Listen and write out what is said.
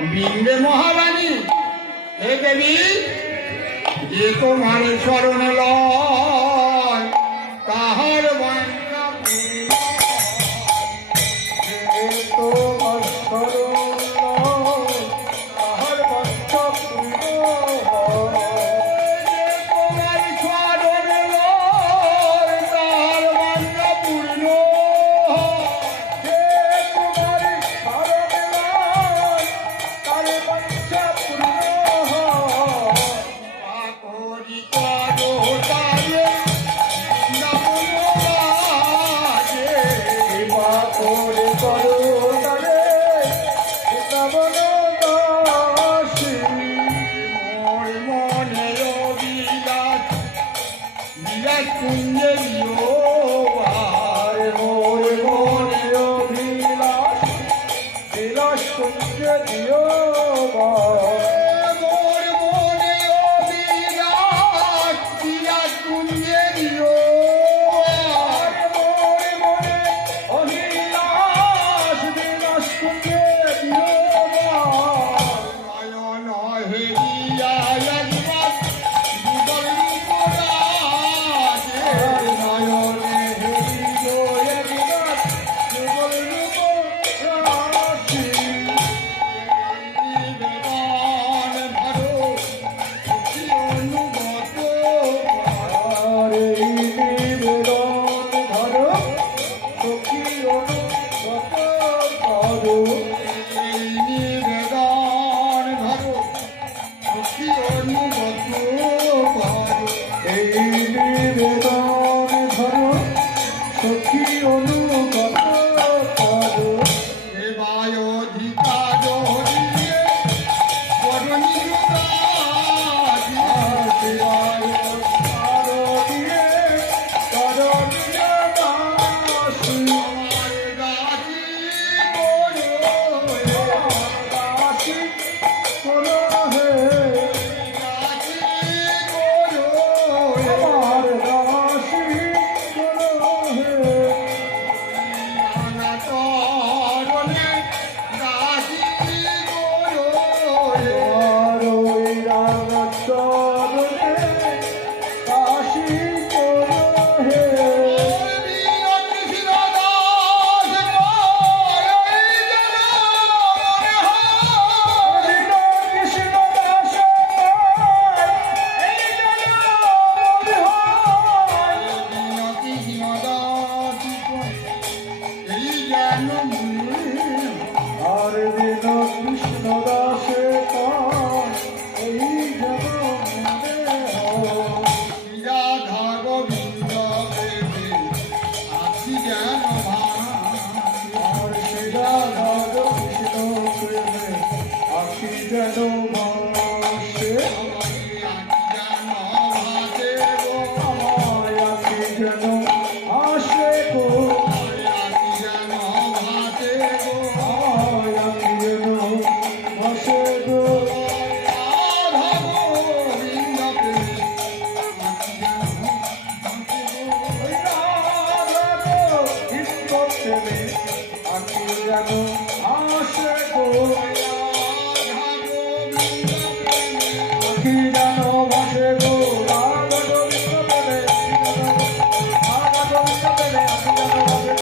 বিন্দে মহারানী, হে দেবী, যে তোমার শরণ লয় তাহার বাঞ্ছা তোমার শরণ লয় তাহার বাঞ্ছা পূর্ণ হয়। তোমার শরণ লয় তাহার বাঞ্ছা পূর্ণ হয়। তোমার শরণ লয় তার বাঞ্ছা পূর্ণ হয়। করি করো তারে নমরাজে, কৃপা করে করো তারে শ্রাবণ দাসী। মোর মনে অবিলাস বিলাস কুঞ্জে দিও আর মোর মনে অভিলাষ বিলাস কুঞ্জে দিও বা। মোর মনে অবিলাস বিলাস কুঞ্জে দিও। আর মোর মনে অভিলাষ বিলাস কুঞ্জে দিও বা। নয়ন হেরিয়া একবার যুগল রূপরাজে, আর নয়নে হৃদ একবার যুগল রূপ রাশি। নিবেদন ধরো সুখী অনুগত আর এই নিবেদন ধরো সখী অনুগত করো। এই নিবেদন ধরো সুখী অনুগত করো। এই নিবেদন ধরো সখী অনুগত করো। সেবায় অধিকার হরিয়ে বরণী যুগাজি, আর শিবায় আরো দিয়ে করো নিজ দাসী। আমার গাছি বলো দাসী কোনো হে গাছি বলো আমার দাসী কোনো হে। তরণে গাছি বলো আর ওই রামচরণে দাসী কোনো হে। কৃষ্ণ দাস কৃষ্ণ কৃষ্ণ দাস এই জনমে হয়। কৃষ্ণ দাস এই জ্ঞান আর দিন কৃষ্ণ দাসে পায় এই জনমে হয়। রাধা গোবিন্দ দেবে আছি জ্ঞান আর শ্রী রাধা কৃষ্ণ প্রেমে আখি যেন ভাসে। আমার আখি যেন আসে গো। আমার আখি যেন ভাসে গো। ওই রাধা গো কৃষ্ণ প্রেমে আখি যেন